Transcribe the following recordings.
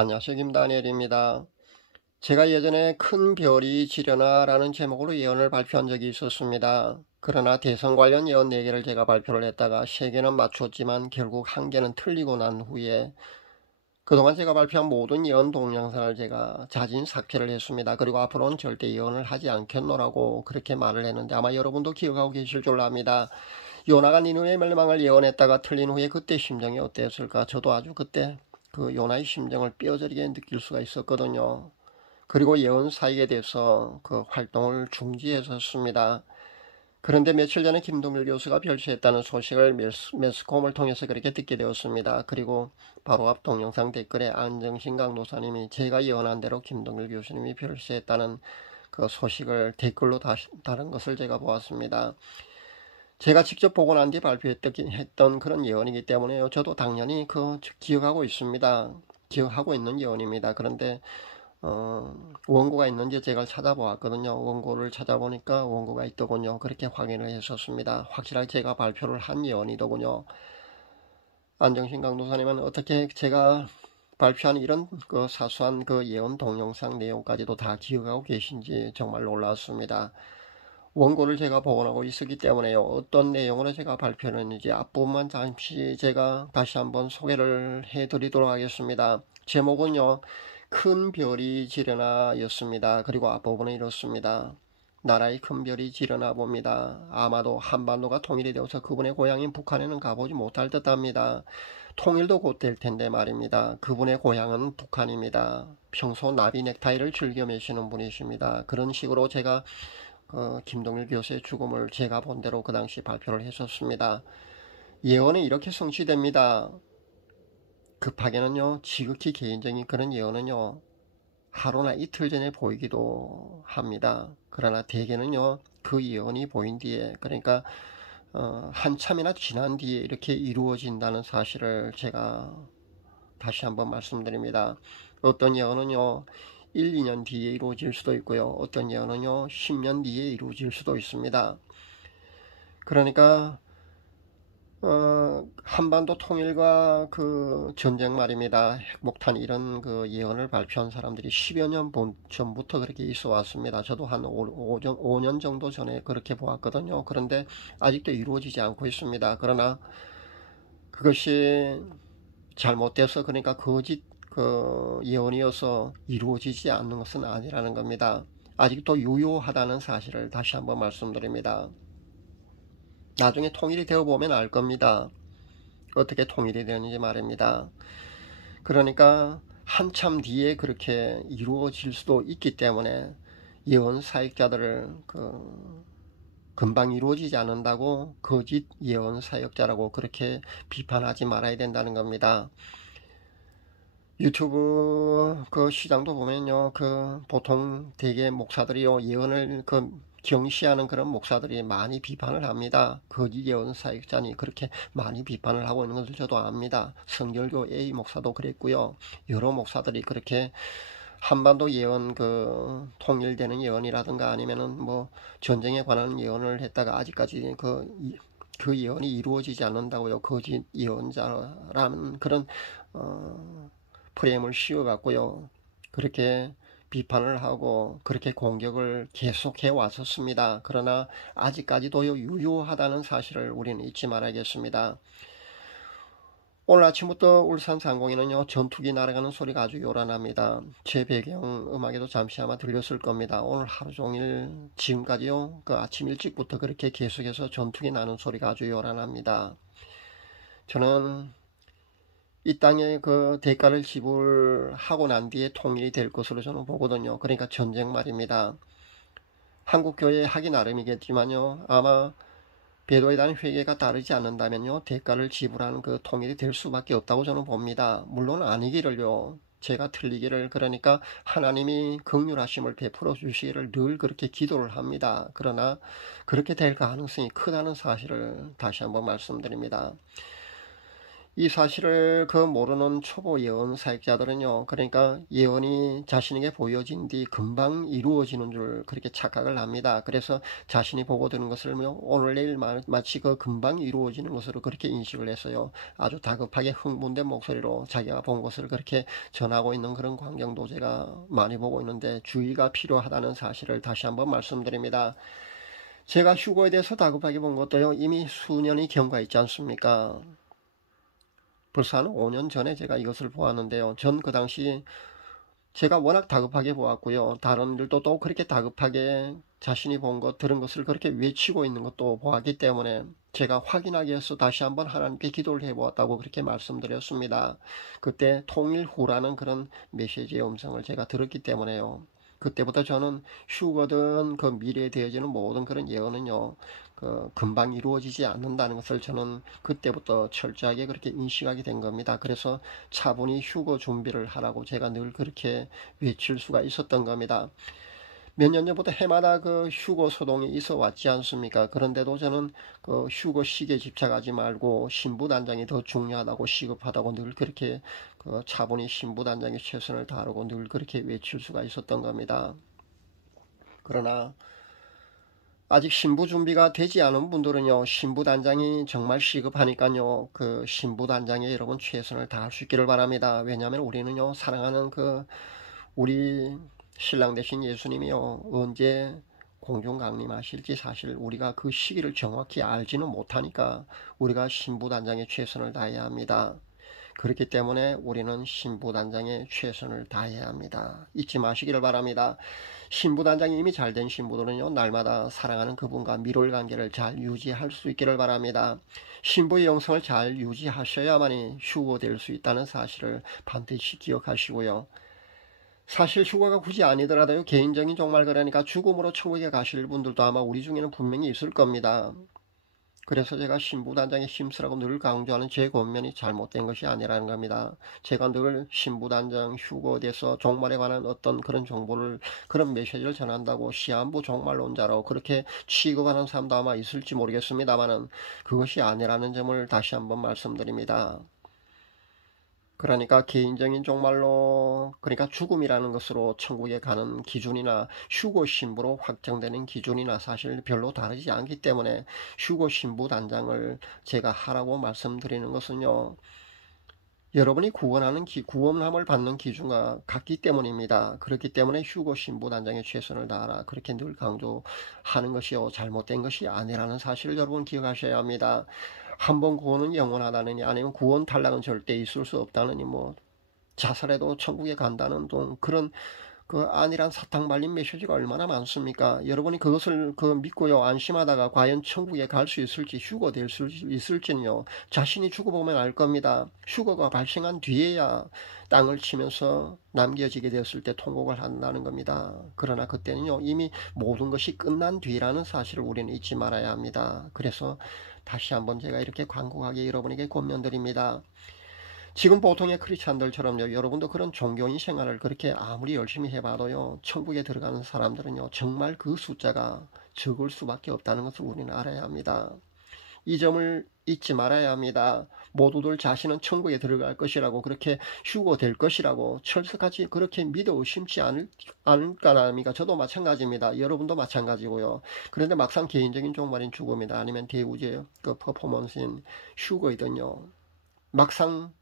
안녕하세요. 김다니엘입니다. 제가 예전에 큰 별이 지려나 라는 제목으로 예언을 발표한 적이 있었습니다. 그러나 대선 관련 예언 4개를 제가 발표를 했다가 3개는 맞췄지만 결국 1개는 틀리고 난 후에 그동안 제가 발표한 모든 예언 동영상을 제가 자진 삭제를 했습니다. 그리고 앞으로는 절대 예언을 하지 않겠노라고 그렇게 말을 했는데 아마 여러분도 기억하고 계실 줄 압니다. 요나가 니느웨 멸망을 예언했다가 틀린 후에 그때 심정이 어땠을까? 저도 아주 그때 그 요나의 심정을 뼈저리게 느낄 수가 있었거든요. 그리고 예언 사역에 대해서 그 활동을 중지했었습니다. 그런데 며칠 전에 김동일 교수가 별세했다는 소식을 매스컴을 통해서 그렇게 듣게 되었습니다. 그리고 바로 앞 동영상 댓글에 안정신 강도사님이 제가 예언한 대로 김동일 교수님이 별세했다는 그 소식을 댓글로 다른 것을 제가 보았습니다. 제가 직접 보고 난 뒤 발표했던 그런 예언이기 때문에요. 저도 당연히 기억하고 있습니다. 기억하고 있는 예언입니다. 그런데 원고가 있는지 제가 찾아보았거든요. 원고를 찾아보니까 원고가 있더군요. 그렇게 확인을 했었습니다. 확실하게 제가 발표를 한 예언이더군요. 안정신 강도사님은 어떻게 제가 발표한 이런 그 사소한 그 예언 동영상 내용까지도 다 기억하고 계신지 정말 놀랐습니다. 원고를 제가 복원하고 있었기 때문에요. 어떤 내용으로 제가 발표를 했는지 앞부분만 잠시 제가 다시 한번 소개를 해드리도록 하겠습니다. 제목은요. 큰 별이 지려나 였습니다. 그리고 앞부분은 이렇습니다. 나라의 큰 별이 지려나 봅니다. 아마도 한반도가 통일이 되어서 그분의 고향인 북한에는 가보지 못할 듯합니다. 통일도 곧 될 텐데 말입니다. 그분의 고향은 북한입니다. 평소 나비 넥타이를 즐겨 매시는 분이십니다. 그런 식으로 제가 김동일 교수의 죽음을 제가 본 대로 그 당시 발표를 했었습니다. 예언은 이렇게 성취됩니다. 급하게는요, 지극히 개인적인 그런 예언은요, 하루나 이틀 전에 보이기도 합니다. 그러나 대개는요, 그 예언이 보인 뒤에, 그러니까 한참이나 지난 뒤에 이렇게 이루어진다는 사실을 제가 다시 한번 말씀드립니다. 어떤 예언은요, 1, 2년 뒤에 이루어질 수도 있고요. 어떤 예언은요, 10년 뒤에 이루어질 수도 있습니다. 그러니까 한반도 통일과 그 전쟁 말입니다. 핵폭탄 이런 그 예언을 발표한 사람들이 10여 년 전부터 그렇게 있어 왔습니다. 저도 한 5년 정도 전에 그렇게 보았거든요. 그런데 아직도 이루어지지 않고 있습니다. 그러나 그것이 잘못돼서 그러니까 거짓 그 예언이어서 이루어지지 않는 것은 아니라는 겁니다. 아직도 유효하다는 사실을 다시 한번 말씀드립니다. 나중에 통일이 되어 보면 알 겁니다. 어떻게 통일이 되는지 말입니다. 그러니까 한참 뒤에 그렇게 이루어질 수도 있기 때문에 예언 사역자들을 금방 이루어지지 않는다고 거짓 예언 사역자라고 그렇게 비판하지 말아야 된다는 겁니다. 유튜브 그 시장도 보면요, 보통 대개 목사들이요, 예언을 경시하는 그런 목사들이 많이 비판을 합니다. 거짓 예언 사역자니 그렇게 많이 비판을 하고 있는 것을 저도 압니다. 성결교 A 목사도 그랬고요. 여러 목사들이 그렇게 한반도 예언 통일되는 예언이라든가 아니면은 뭐 전쟁에 관한 예언을 했다가 아직까지 그 예언이 이루어지지 않는다고요. 거짓 예언자라는 그런 프레임을 씌워갖고요. 그렇게 비판을 하고 그렇게 공격을 계속해 왔었습니다. 그러나 아직까지도 유효하다는 사실을 우리는 잊지 말아야겠습니다. 오늘 아침부터 울산 상공에는요, 전투기 날아가는 소리가 아주 요란합니다. 제 배경 음악에도 잠시 아마 들렸을 겁니다. 오늘 하루 종일 지금까지요, 아침 일찍부터 그렇게 계속해서 전투기 나는 소리가 아주 요란합니다. 저는 이 땅에 그 대가를 지불하고 난 뒤에 통일이 될 것으로 저는 보거든요. 그러니까 전쟁 말입니다. 한국교회 하기 나름이겠지만요, 아마 배도에 대한 회개가 따르지 않는다면요, 대가를 지불하는 그 통일이 될 수밖에 없다고 저는 봅니다. 물론 아니기를요, 제가 틀리기를, 그러니까 하나님이 긍휼하심을 베풀어 주시기를 늘 그렇게 기도를 합니다. 그러나 그렇게 될 가능성이 크다는 사실을 다시 한번 말씀드립니다. 이 사실을 모르는 초보 예언 사역자들은요, 그러니까 예언이 자신에게 보여진 뒤 금방 이루어지는 줄 그렇게 착각을 합니다. 그래서 자신이 보고 드는 것을 오늘 내일 마치 금방 이루어지는 것으로 그렇게 인식을 했어요. 아주 다급하게 흥분된 목소리로 자기가 본 것을 그렇게 전하고 있는 그런 광경도 제가 많이 보고 있는데, 주의가 필요하다는 사실을 다시 한번 말씀드립니다. 제가 휴거에 대해서 다급하게 본 것도요, 이미 수년이 경과 있지 않습니까? 벌써 한 5년 전에 제가 이것을 보았는데요. 전 그 당시 제가 워낙 다급하게 보았고요. 다른 일도 또 그렇게 다급하게 자신이 본 것, 들은 것을 그렇게 외치고 있는 것도 보았기 때문에 제가 확인하기 위해서 다시 한번 하나님께 기도를 해보았다고 그렇게 말씀드렸습니다. 그때 통일 후라는 그런 메시지의 음성을 제가 들었기 때문에요. 그때부터 저는 휴거든 미래에 되어지는 모든 그런 예언은요, 금방 이루어지지 않는다는 것을 저는 그때부터 철저하게 그렇게 인식하게 된 겁니다. 그래서 차분히 휴거 준비를 하라고 제가 늘 그렇게 외칠 수가 있었던 겁니다. 몇 년 전부터 해마다 휴거 소동이 있어 왔지 않습니까? 그런데도 저는 휴거 시기에 집착하지 말고 신부단장이 더 중요하다고, 시급하다고 늘 그렇게 차분히 신부단장의 최선을 다하고 늘 그렇게 외칠 수가 있었던 겁니다. 그러나 아직 신부 준비가 되지 않은 분들은요, 신부단장이 정말 시급하니까요, 신부단장에 여러분 최선을 다할 수 있기를 바랍니다. 왜냐하면 우리는요, 사랑하는 우리 신랑 되신 예수님이요, 언제 공중 강림하실지 사실 우리가 그 시기를 정확히 알지는 못하니까 우리가 신부단장에 최선을 다해야 합니다. 그렇기 때문에 우리는 신부단장에 최선을 다해야 합니다. 잊지 마시기를 바랍니다. 신부단장이 이미 잘된 신부들은요, 날마다 사랑하는 그분과 밀월 관계를 잘 유지할 수 있기를 바랍니다. 신부의 영성을 잘 유지하셔야만이 휴거될 수 있다는 사실을 반드시 기억하시고요. 사실 휴가가 굳이 아니더라도요, 개인적인 종말, 그러니까 죽음으로 천국에 가실 분들도 아마 우리 중에는 분명히 있을 겁니다. 그래서 제가 신부단장에 힘쓰라고 늘 강조하는 제 권면이 잘못된 것이 아니라는 겁니다. 제가 늘 신부단장 휴거에 대해서 종말에 관한 어떤 그런 정보를, 그런 메시지를 전한다고 시한부 종말론자라고 그렇게 취급하는 사람도 아마 있을지 모르겠습니다만은 그것이 아니라는 점을 다시 한번 말씀드립니다. 그러니까 개인적인 종말로, 그러니까 죽음이라는 것으로 천국에 가는 기준이나 휴거 신부로 확정되는 기준이나 사실 별로 다르지 않기 때문에 휴거 신부 단장을 제가 하라고 말씀드리는 것은요, 여러분이 구원함을 받는 기준과 같기 때문입니다. 그렇기 때문에 휴거 신부 단장에 최선을 다하라, 그렇게 늘 강조하는 것이요, 잘못된 것이 아니라는 사실을 여러분 기억하셔야 합니다. 한번 구원은 영원하다느니, 아니면 구원 탈락은 절대 있을 수 없다느니, 자살해도 천국에 간다는 그런 안일한 사탕 발린 메시지가 얼마나 많습니까? 여러분이 그것을 믿고요, 안심하다가 과연 천국에 갈 수 있을지, 휴거될 수 있을지는요, 자신이 죽어보면 알 겁니다. 휴거가 발생한 뒤에야 땅을 치면서 남겨지게 되었을 때 통곡을 한다는 겁니다. 그러나 그때는요, 이미 모든 것이 끝난 뒤라는 사실을 우리는 잊지 말아야 합니다. 그래서 다시 한번 제가 이렇게 간곡하게 여러분에게 권면드립니다. 지금 보통의 크리스찬들처럼요, 여러분도 그런 종교인 생활을 그렇게 아무리 열심히 해봐도요, 천국에 들어가는 사람들은요, 정말 그 숫자가 적을 수밖에 없다는 것을 우리는 알아야 합니다. 이 점을 잊지 말아야 합니다. 모두들 자신은 천국에 들어갈 것이라고, 그렇게 휴거될 것이라고 철석같이 그렇게 믿어 의심치 않을까랍니까? 저도 마찬가지입니다. 여러분도 마찬가지고요. 그런데 막상 개인적인 종말인 죽음이다, 아니면 대우제 퍼포먼스인 휴거이든요, 막상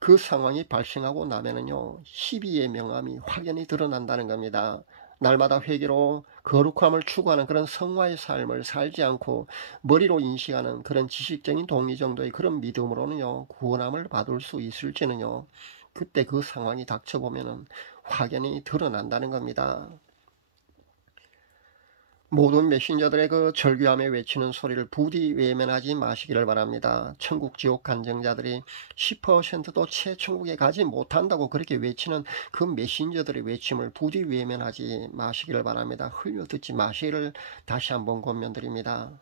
그 상황이 발생하고 나면은요, 희비의 명암이 확연히 드러난다는 겁니다. 날마다 회개로 거룩함을 추구하는 그런 성화의 삶을 살지 않고 머리로 인식하는 그런 지식적인 동의 정도의 그런 믿음으로는요, 구원함을 받을 수 있을지는요, 그때 그 상황이 닥쳐보면은 확연히 드러난다는 겁니다. 모든 메신저들의 절규함에 외치는 소리를 부디 외면하지 마시기를 바랍니다. 천국 지옥 간증자들이 10%도 채 천국에 가지 못한다고 그렇게 외치는 그 메신저들의 외침을 부디 외면하지 마시기를 바랍니다. 흘려듣지 마시기를 다시 한번 권면드립니다.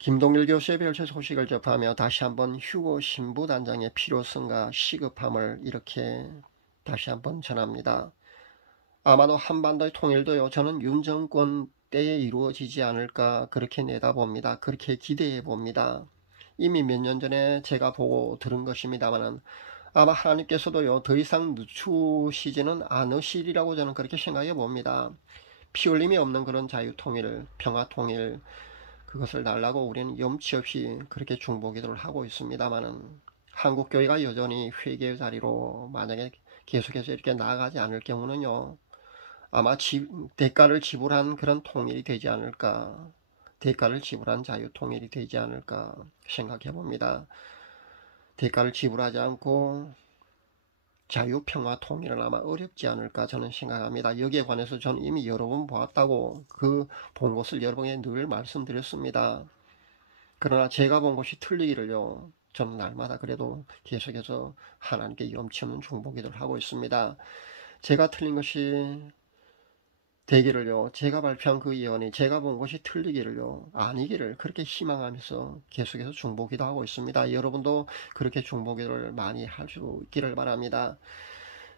김동일 교수의 별세 소식을 접하며 다시 한번 휴거 신부단장의 필요성과 시급함을 이렇게 다시 한번 전합니다. 아마도 한반도의 통일도요, 저는 윤 정권 때에 이루어지지 않을까 그렇게 내다봅니다. 그렇게 기대해 봅니다. 이미 몇 년 전에 제가 보고 들은 것입니다만은 아마 하나님께서도요 더 이상 늦추시지는 않으시리라고 저는 그렇게 생각해 봅니다. 피 흘림이 없는 그런 자유통일, 평화통일 그것을 달라고 우리는 염치 없이 그렇게 중보기도를 하고 있습니다만은 한국교회가 여전히 회개의 자리로 만약에 계속해서 이렇게 나아가지 않을 경우는요 아마 대가를 지불한 그런 통일이 되지 않을까, 대가를 지불한 자유통일이 되지 않을까 생각해 봅니다. 대가를 지불하지 않고 자유평화 통일은 아마 어렵지 않을까 저는 생각합니다. 여기에 관해서 저는 이미 여러 번 보았다고 그 본 것을 여러분에게 늘 말씀드렸습니다. 그러나 제가 본 것이 틀리기를요 저는 날마다 그래도 계속해서 하나님께 염치 없는 중보기도를 하고 있습니다. 제가 틀린 것이 되기를요 제가 발표한 그 예언이 제가 본 것이 틀리기를요 아니기를 그렇게 희망하면서 계속해서 중보기도 하고 있습니다. 여러분도 그렇게 중보기도를 많이 할 수 있기를 바랍니다.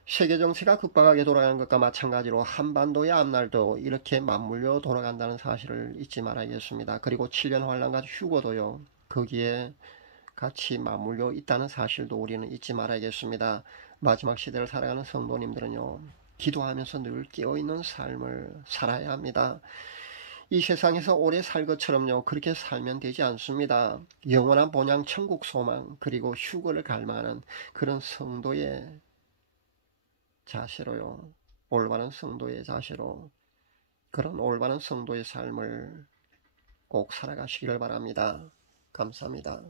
세계 정세가 급박하게 돌아가는 것과 마찬가지로 한반도의 앞날도 이렇게 맞물려 돌아간다는 사실을 잊지 말아야겠습니다. 그리고 7년 환란과 휴거도요 거기에 같이 맞물려 있다는 사실도 우리는 잊지 말아야겠습니다. 마지막 시대를 살아가는 성도님들은요 기도하면서 늘 깨어있는 삶을 살아야 합니다. 이 세상에서 오래 살 것처럼요 그렇게 살면 되지 않습니다. 영원한 본향 천국 소망 그리고 휴거를 갈망하는 그런 성도의 자세로요 올바른 성도의 자세로 그런 올바른 성도의 삶을 꼭 살아가시기를 바랍니다. 감사합니다.